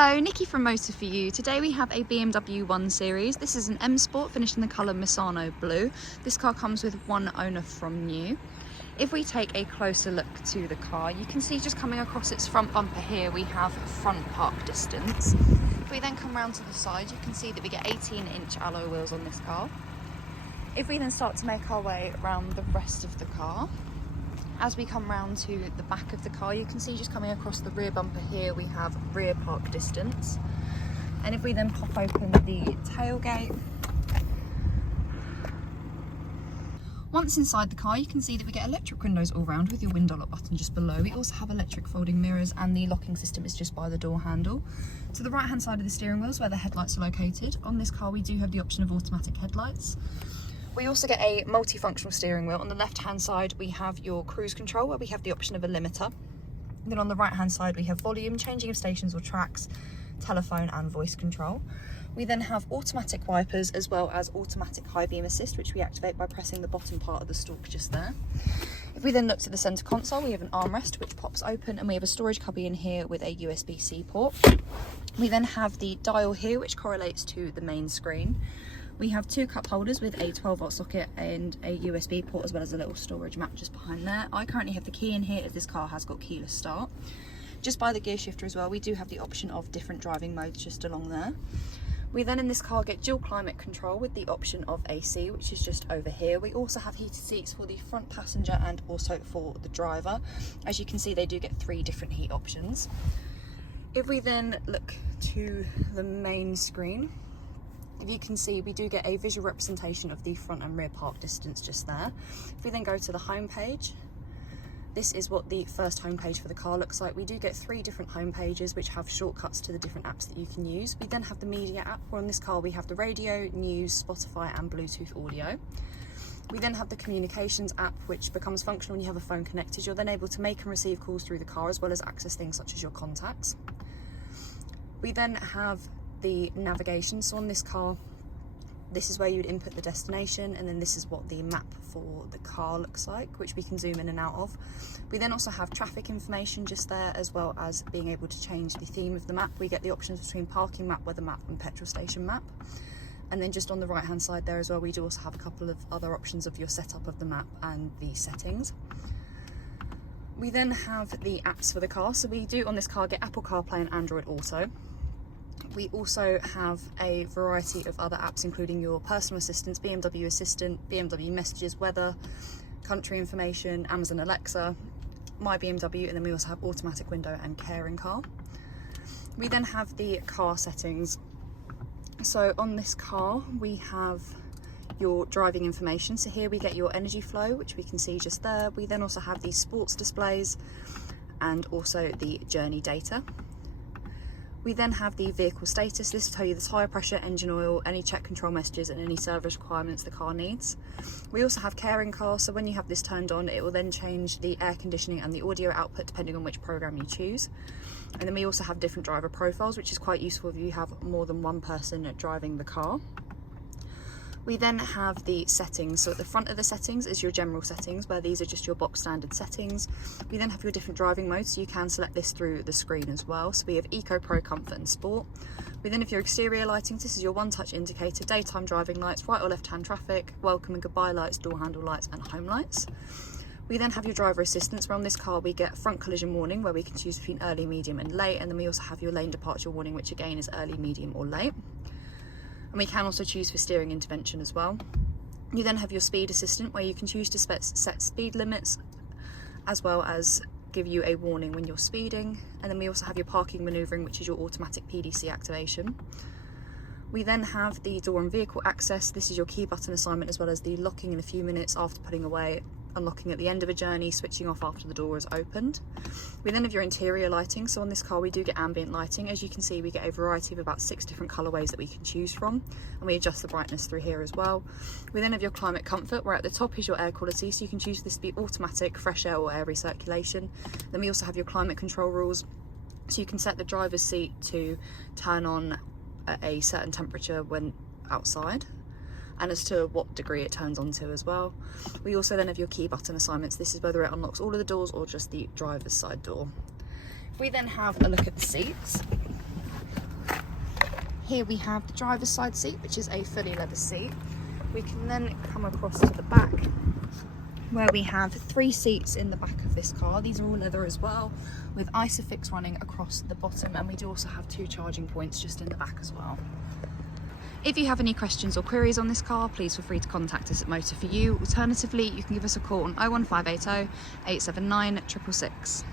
Hello, Nikki from Motor For You. Today we have a BMW 1 Series. This is an M Sport finished in the colour Misano Blue. This car comes with one owner from new. If we take a closer look to the car, you can see just coming across its front bumper here, we have front park distance. If we then come round to the side, you can see that we get 18-inch alloy wheels on this car. If we then start to make our way around the rest of the car, as we come round to the back of the car, you can see just coming across the rear bumper here, we have rear park distance. And if we then pop open the tailgate, once inside the car, you can see that we get electric windows all round with your window lock button just below. We also have electric folding mirrors, and the locking system is just by the door handle. To the right hand side of the steering wheel is where the headlights are located. On this car we do have the option of automatic headlights. We also get a multifunctional steering wheel. On the left hand side we have your cruise control, where we have the option of a limiter. And then on the right hand side we have volume, changing of stations or tracks, telephone and voice control. We then have automatic wipers as well as automatic high beam assist, which we activate by pressing the bottom part of the stalk just there. If we then look to the centre console, we have an armrest which pops open, and we have a storage cubby in here with a USB-C port. We then have the dial here which correlates to the main screen. We have two cup holders with a 12-volt socket and a USB port, as well as a little storage mat just behind there. I currently have the key in here as this car has got keyless start. Just by the gear shifter as well, we do have the option of different driving modes just along there. We then in this car get dual climate control with the option of AC, which is just over here. We also have heated seats for the front passenger and also for the driver. As you can see, they do get 3 different heat options. If we then look to the main screen, if you can see, we do get a visual representation of the front and rear park distance just there. If we then go to the home page, this is what the first home page for the car looks like. We do get 3 different home pages which have shortcuts to the different apps that you can use. We then have the media app, where on this car we have the radio, news, Spotify and Bluetooth audio. We then have the communications app, which becomes functional when you have a phone connected. You're then able to make and receive calls through the car, as well as access things such as your contacts. We then have the navigation. So on this car, this is where you would input the destination, and then this is what the map for the car looks like, which we can zoom in and out of. We then also have traffic information just there, as well as being able to change the theme of the map. We get the options between parking map, weather map and petrol station map. And then just on the right hand side there as well, we do also have a couple of other options of your setup of the map and the settings. We then have the apps for the car. So we do on this car get Apple CarPlay and Android Auto. We also have a variety of other apps, including your personal assistants, BMW Assistant, BMW Messages, weather, country information, Amazon Alexa, My BMW, and then we also have automatic window and care in car. We then have the car settings. So on this car we have your driving information. So here we get your energy flow, which we can see just there. We then also have the sports displays and also the journey data. We then have the vehicle status. This will tell you the tyre pressure, engine oil, any check control messages and any service requirements the car needs. We also have care in car, so when you have this turned on, it will then change the air conditioning and the audio output depending on which program you choose. And then we also have different driver profiles, which is quite useful if you have more than one person driving the car. We then have the settings. So at the front of the settings is your general settings, where these are just your box standard settings. We then have your different driving modes, so you can select this through the screen as well. So we have Eco, Pro, Comfort and Sport. We then have your exterior lighting. This is your one-touch indicator, daytime driving lights, right or left-hand traffic, welcome and goodbye lights, door handle lights and home lights. We then have your driver assistance, where on this car we get front collision warning, where we can choose between early, medium and late. And then we also have your lane departure warning, which again is early, medium or late. And we can also choose for steering intervention as well. You then have your speed assistant, where you can choose to set speed limits, as well as give you a warning when you're speeding. And then we also have your parking manoeuvring, which is your automatic PDC activation. We then have the door and vehicle access. This is your key button assignment, as well as the locking in a few minutes after putting away, unlocking at the end of a journey, switching off after the door is opened. We then have your interior lighting. So on this car we do get ambient lighting. As you can see, we get a variety of about 6 different colourways that we can choose from, and we adjust the brightness through here as well. We then have your climate comfort, where at the top is your air quality, so you can choose this to be automatic, fresh air or air recirculation. Then we also have your climate control rules, so you can set the driver's seat to turn on at a certain temperature when outside, and as to what degree it turns on to as well. We also then have your key button assignments. This is whether it unlocks all of the doors or just the driver's side door. If we then have a look at the seats, Here we have the driver's side seat, which is a fully leather seat. We can then come across to the back, where we have 3 seats in the back of this car. These are all leather as well, with Isofix running across the bottom, and we do also have 2 charging points just in the back as well. If you have any questions or queries on this car, please feel free to contact us at Motor4You. Alternatively, you can give us a call on 01580 879 666.